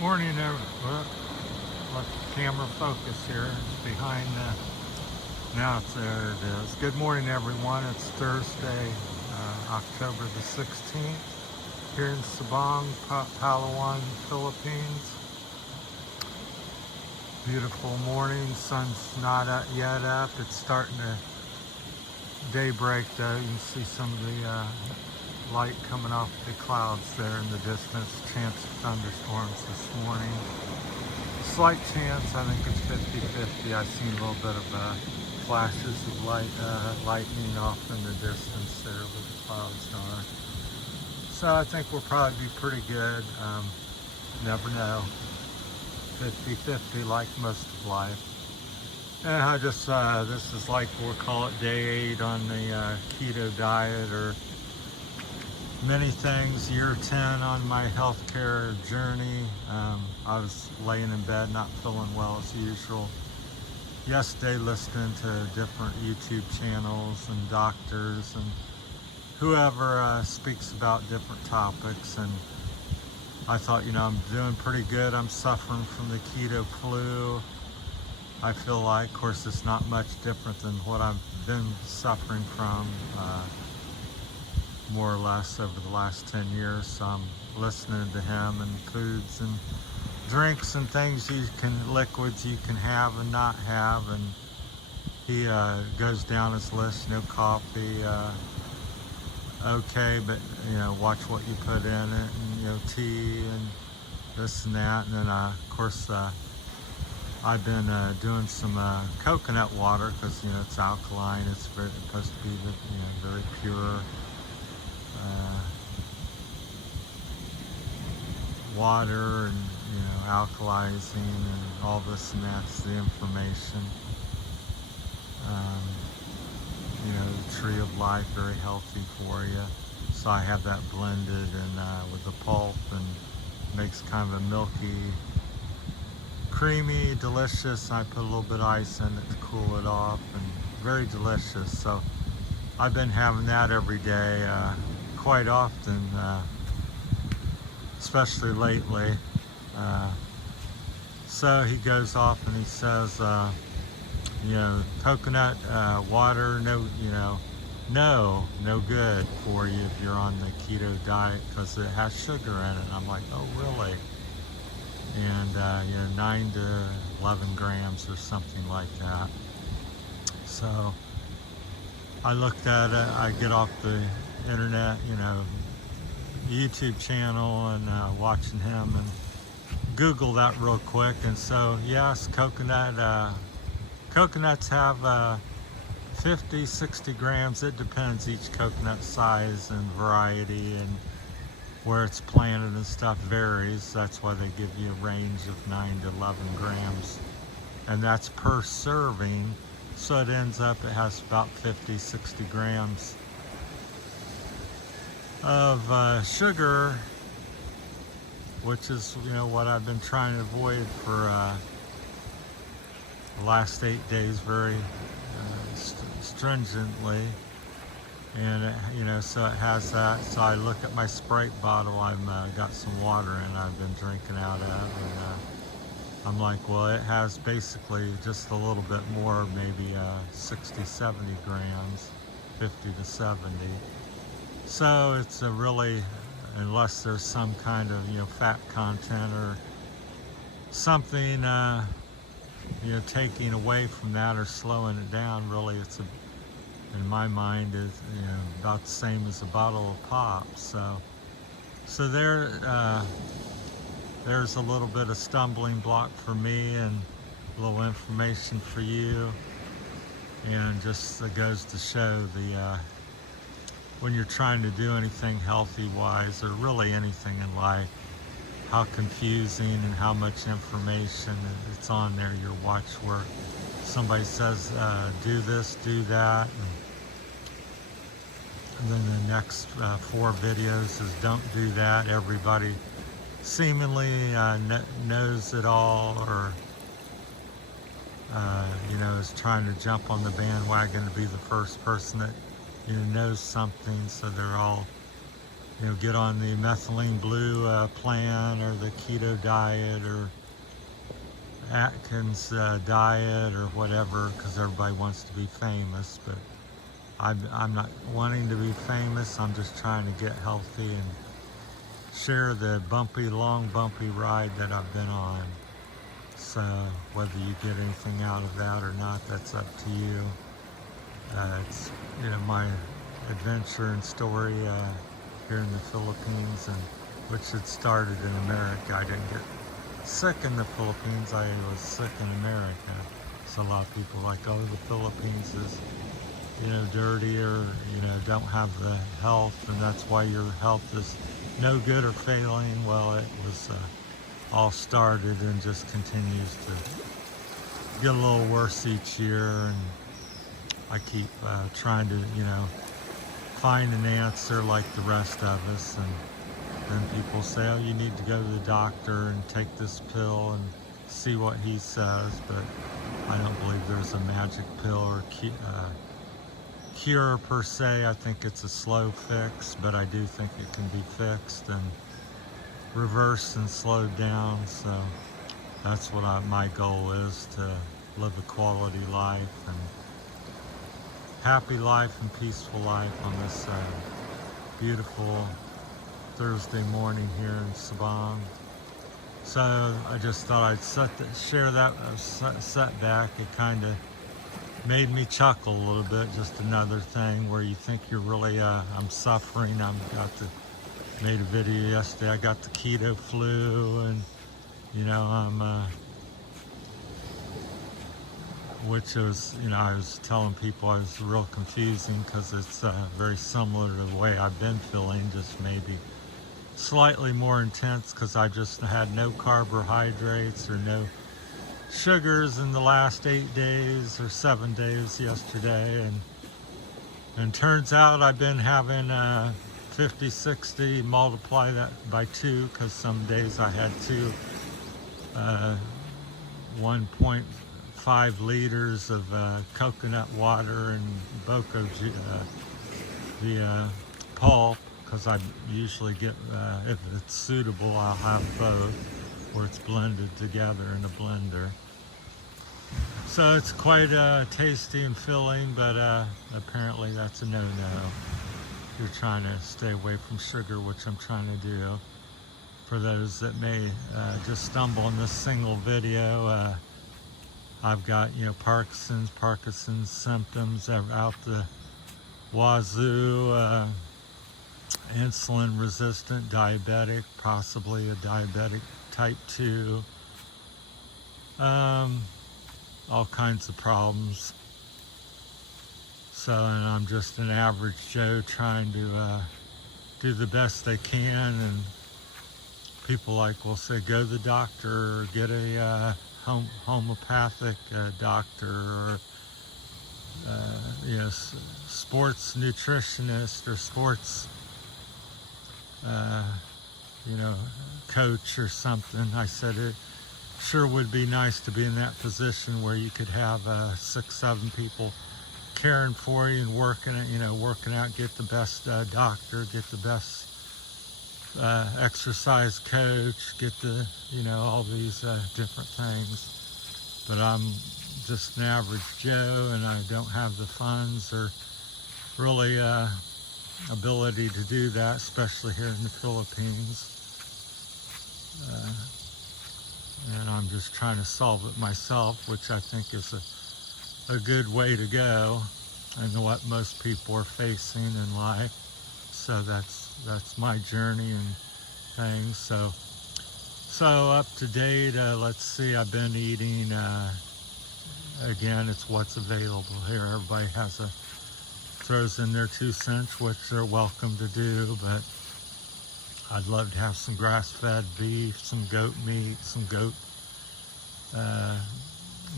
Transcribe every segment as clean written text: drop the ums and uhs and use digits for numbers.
Morning, everyone. Let the camera focus here. It's behind now there it is. Good morning, everyone. It's Thursday, October the 16th, here in Sabang, Palawan, Philippines. Beautiful morning. Sun's not yet up. It's starting to daybreak, though. You can see some of the light coming off the clouds there in the distance. Chance of thunderstorms this morning. Slight chance. I think it's 50-50. I've seen a little bit of flashes of lightning off in the distance there where the clouds are. So I think we'll probably be pretty good. Never know. 50-50 like most of life. And I just, this is like, we'll call it day 8 on the keto diet, or many things, year 10 on my healthcare journey. I was laying in bed, not feeling well as usual. Yesterday, listening to different YouTube channels and doctors and whoever speaks about different topics. And I thought, I'm doing pretty good. I'm suffering from the keto flu. I feel like, of course, it's not much different than what I've been suffering from. More or less over the last 10 years. So I'm listening to him, and foods and drinks and things liquids you can have and not have. And he goes down his list: no coffee, okay, but watch what you put in it, and tea and this and that. And then of course I've been doing some coconut water, because it's alkaline. It's supposed to be very pure water, and alkalizing and all this, and that's the information. The tree of life, very healthy for you. So I have that blended and with the pulp, and makes kind of a milky, creamy, delicious. I put a little bit of ice in it to cool it off, and very delicious. So I've been having that every day, quite often, especially lately. So he goes off and he says, coconut water, no good for you if you're on the keto diet, because it has sugar in it. And I'm like, oh, really? And 9 to 11 grams or something like that. So I looked at it. I get off the internet, YouTube channel, and watching him, and Google that real quick. And so yes, coconuts have 50-60 grams. It depends, each coconut size and variety, and where it's planted and stuff varies. That's why they give you a range of 9 to 11 grams, and that's per serving. So it ends up, it has about 50-60 grams of sugar, which is what I've been trying to avoid for the last 8 days very stringently. And so it has that. So I look at my Sprite bottle. I've got some water in I've been drinking out of, and I'm like, well, it has basically just a little bit more, maybe 60-70 grams, 50 to 70. So it's a really, unless there's some kind of fat content or something taking away from that or slowing it down, really it's in my mind is about the same as a bottle of pop. So there's a little bit of stumbling block for me, and a little information for you. And just it goes to show the when you're trying to do anything healthy wise, or really anything in life, how confusing and how much information it's on there. Your watch where somebody says do this, do that, and then the next 4 videos is don't do that. Everybody seemingly knows it all, or is trying to jump on the bandwagon to be the first person that knows something. So they're all get on the methylene blue plan or the keto diet or Atkins diet or whatever, because everybody wants to be famous. But I'm not wanting to be famous. I'm just trying to get healthy and share the long bumpy ride that I've been on. So whether you get anything out of that or not, that's up to you. It's my adventure and story here in the Philippines, and which had started in America. I didn't get sick in the Philippines, I was sick in America. So a lot of people are like, oh, the Philippines is dirty, or don't have the health, and that's why your health is no good or failing. Well, it was all started and just continues to get a little worse each year, and I keep trying to find an answer like the rest of us. And then people say, oh, you need to go to the doctor and take this pill and see what he says. But I don't believe there's a magic pill or cure per se. I think it's a slow fix, but I do think it can be fixed and reversed and slowed down. So that's what my goal is, to live a quality life and happy life and peaceful life on this beautiful Thursday morning here in Sabang. So I just thought I'd share that setback. It kind of made me chuckle a little bit. Just another thing where you think you're really, I'm suffering. Made a video yesterday. I got the keto flu, and I'm which was, I was telling people I was real confusing, because it's very similar to the way I've been feeling, just maybe slightly more intense, because I just had no carbohydrates or no sugars in the last 8 days or 7 days yesterday, and turns out I've been having 50, 60, multiply that by 2, because some days I had 1.5 liters of coconut water and Boko the pulp, because I usually get, if it's suitable, I'll have both, where it's blended together in a blender. So it's quite tasty and filling, but apparently that's a no-no. You're trying to stay away from sugar, which I'm trying to do. For those that may just stumble on this single video, I've got Parkinson's symptoms out the wazoo, insulin resistant, diabetic, possibly a diabetic type 2, all kinds of problems. So, and I'm just an average Joe trying to do the best they can, and people will say, go to the doctor, or get a homeopathic doctor, or sports nutritionist, or sports coach or something. I said it sure would be nice to be in that position where you could have 6, 7 people caring for you and working out, get the best doctor, get the best exercise coach, get the all these different things. But I'm just an average Joe, and I don't have the funds or really ability to do that, especially here in the Philippines. And I'm just trying to solve it myself, which I think is a good way to go, and what most people are facing in life. So that's my journey and things. So up to date, let's see, I've been eating, again, it's what's available here. Everybody throws in their 2 cents, which they're welcome to do, but I'd love to have some grass-fed beef, some goat meat, some goat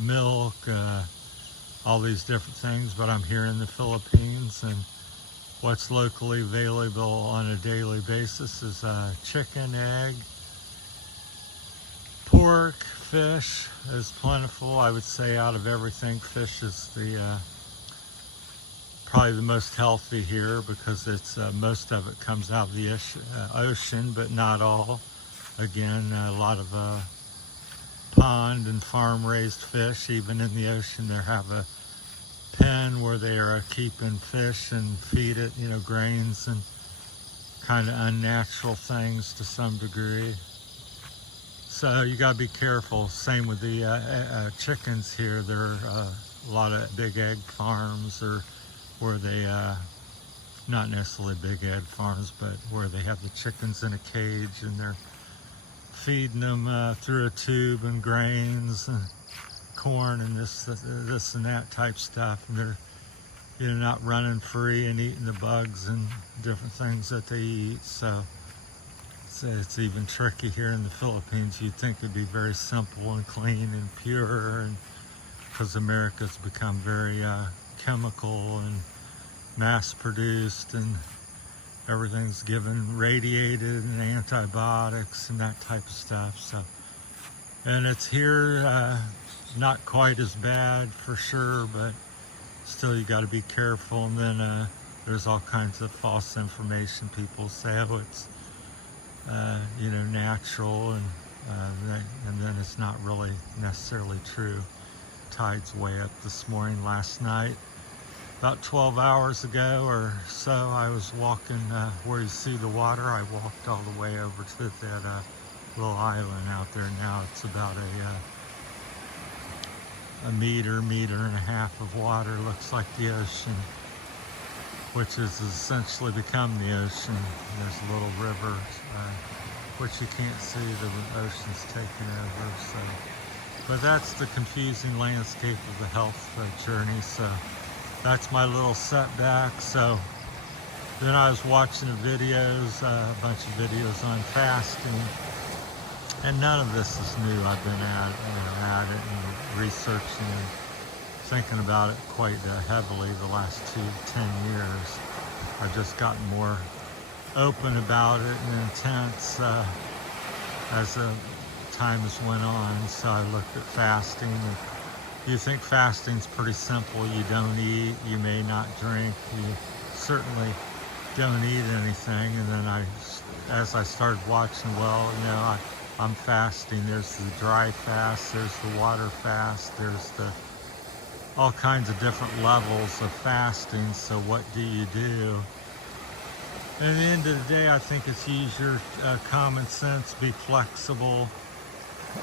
milk, all these different things. But I'm here in the Philippines, and what's locally available on a daily basis is chicken, egg, pork, fish is plentiful. I would say out of everything, fish is the probably the most healthy here because it's most of it comes out of the ocean, but not all. Again, a lot of pond and farm raised fish. Even in the ocean, they have a pen where they are keeping fish and feed it, you know, grains and kind of unnatural things to some degree. So you got to be careful. Same with the chickens here. There are a lot of big egg farms, or where they, not necessarily big egg farms, but where they have the chickens in a cage and they're feeding them through a tube and grains and corn and this and that type stuff. And they're, you know, not running free and eating the bugs and different things that they eat. So it's even tricky here in the Philippines. You'd think it'd be very simple and clean and pure, and because America's become very chemical and mass produced, and everything's given radiated and antibiotics and that type of stuff. So, and it's here not quite as bad for sure, but still you got to be careful. And then there's all kinds of false information. People say, oh, it's you know, natural, and then it's not really necessarily true. Tide's way up this morning. Last night, about 12 hours ago or so, I was walking where you see the water. I walked all the way over to that little island out there. Now it's about a meter and a half of water. Looks like the ocean, which has essentially become the ocean. There's a little river, which you can't see. The ocean's taken over. So, but that's the confusing landscape of the health journey. So that's my little setback. So then I was watching the videos, a bunch of videos on fasting, and none of this is new. I've been at it and researching and thinking about it quite heavily the last 10 years. I've just gotten more open about it and intense as the time has went on. So I looked at fasting. And you think fasting's pretty simple. You don't eat, you may not drink, you certainly don't eat anything. And then as I started watching, well, you know, I'm fasting. There's the dry fast, there's the water fast, there's the all kinds of different levels of fasting. So what do you do? And at the end of the day, I think it's use your common sense, be flexible.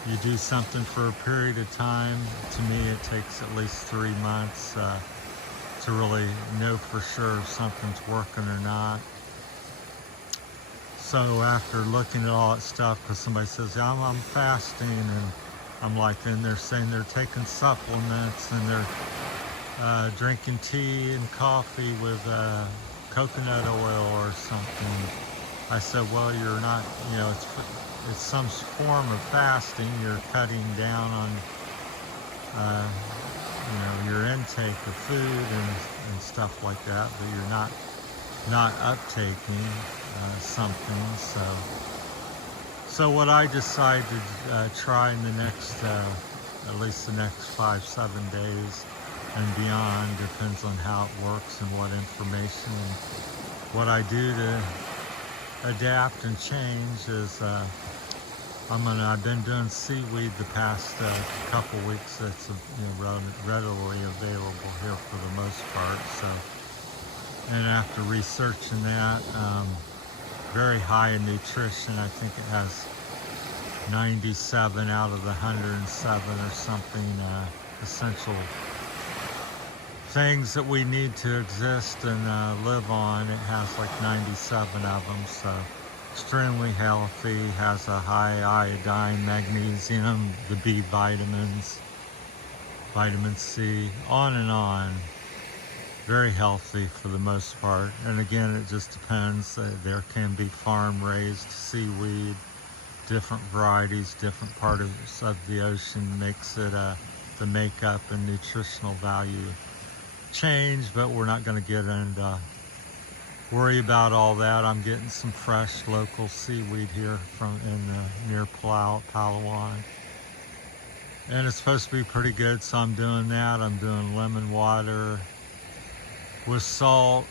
You do something for a period of time. To me, it takes at least 3 months to really know for sure if something's working or not. So after looking at all that stuff, because somebody says, yeah, I'm fasting, and I'm like, then they're saying they're taking supplements and they're drinking tea and coffee with coconut oil or something. I said, well, you're not, you know, it's some form of fasting. You're cutting down on, you know, your intake of food and stuff like that, but you're not uptaking something. So what I decided to try in the next, at least the next 5-7 days and beyond, depends on how it works and what information and what I do to adapt and change is I've been doing seaweed the past couple weeks. That's readily available here for the most part. So, and after researching that, very high in nutrition. I think it has 97 out of the 107 or something essential things that we need to exist and live on. It has like 97 of them, so extremely healthy. Has a high iodine, magnesium, the B vitamins, vitamin C, on and on. Very healthy for the most part. And again, it just depends. There can be farm-raised seaweed, different varieties, different parts of the ocean makes it the makeup and nutritional value change, but we're not going to get into worry about all that. I'm getting some fresh local seaweed here from near Palawan, and it's supposed to be pretty good, so I'm doing that. I'm doing lemon water with salt,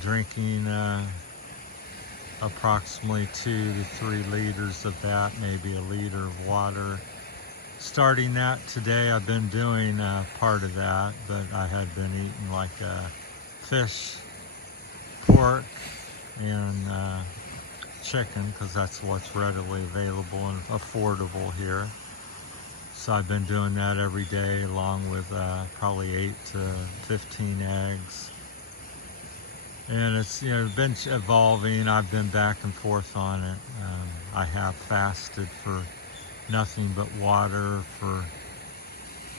drinking approximately 2 to 3 liters of that, maybe a liter of water. Starting that today, I've been doing part of that, but I had been eating like fish, pork, and chicken, because that's what's readily available and affordable here. So I've been doing that every day, along with probably 8 to 15 eggs. And it's, you know, been evolving. I've been back and forth on it. I have fasted for nothing but water for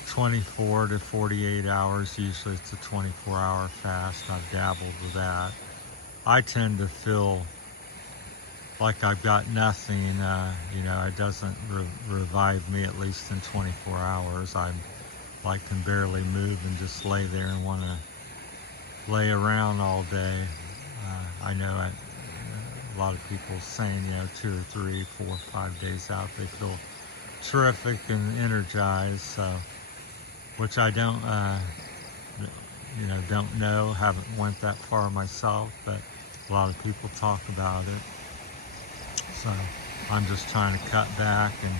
24 to 48 hours. Usually it's a 24-hour fast. I've dabbled with that. I tend to feel like I've got nothing, you know, it doesn't revive me, at least in 24 hours. I can barely move and just lay there and want to lay around all day. I know a lot of people saying, you know, 2 or 3, 4, 5 days out, they feel terrific and energized. So, which I don't, you know, don't know, haven't went that far myself, but a lot of people talk about it. So I'm just trying to cut back and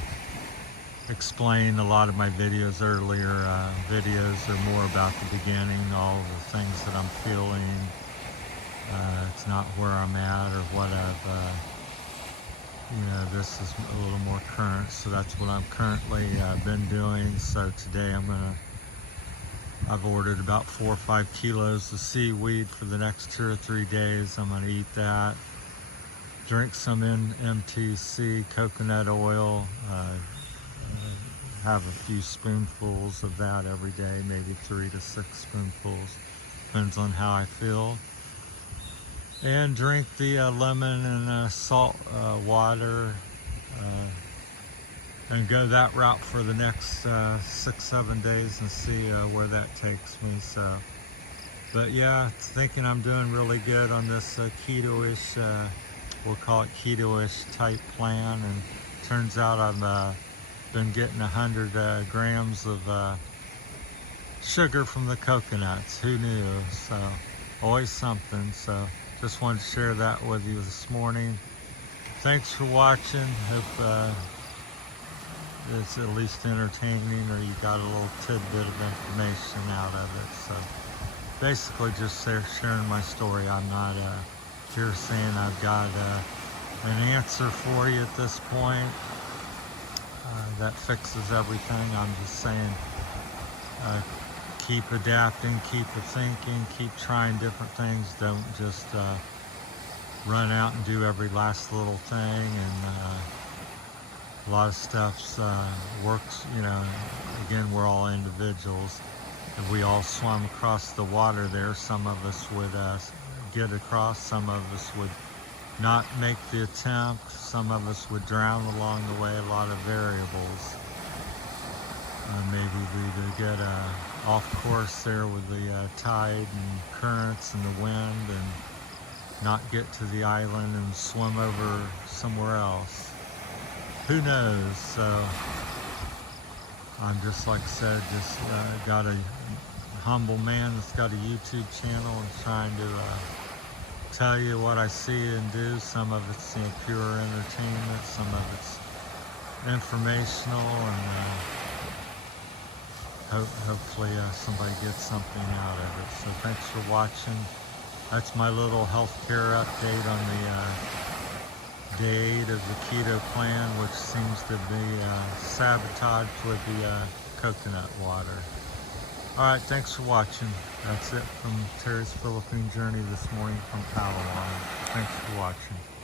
explain. A lot of my videos, earlier videos, are more about the beginning, all the things that I'm feeling. It's not where I'm at or what I've, you know, this is a little more current, so that's what I'm currently been doing. So today I've ordered about 4 or 5 kilos of seaweed for the next 2 or 3 days. I'm gonna eat that, drink some MTC coconut oil, have a few spoonfuls of that every day, maybe 3 to 6 spoonfuls, depends on how I feel. And drink the lemon and salt water, and go that route for the next 6-7 days and see where that takes me. So, but yeah, thinking I'm doing really good on this keto-ish, we'll call it keto-ish type plan. And turns out I've been getting 100 grams of sugar from the coconuts. Who knew? So always something. So just wanted to share that with you this morning. Thanks for watching. Hope it's at least entertaining, or you got a little tidbit of information out of it. So basically just sharing my story. I'm not here saying I've got an answer for you at this point that fixes everything. I'm just saying keep adapting, keep thinking, keep trying different things. Don't just run out and do every last little thing. And a lot of stuff works, you know. Again, we're all individuals. If we all swam across the water there, some of us would get across, some of us would not make the attempt, some of us would drown along the way. A lot of variables. Maybe we would get off course there with the tide and currents and the wind, and not get to the island and swim over somewhere else. Who knows? So I'm just, like I said, just got a humble man that's got a YouTube channel and trying to tell you what I see and do. Some of it's, you know, pure entertainment, some of it's informational, and hopefully somebody gets something out of it. So thanks for watching. That's my little healthcare update on the day 8 of the keto plan, which seems to be sabotaged with the coconut water. Alright, thanks for watching. That's it from Terry's Philippine Journey this morning from Cabayugan. Thanks for watching.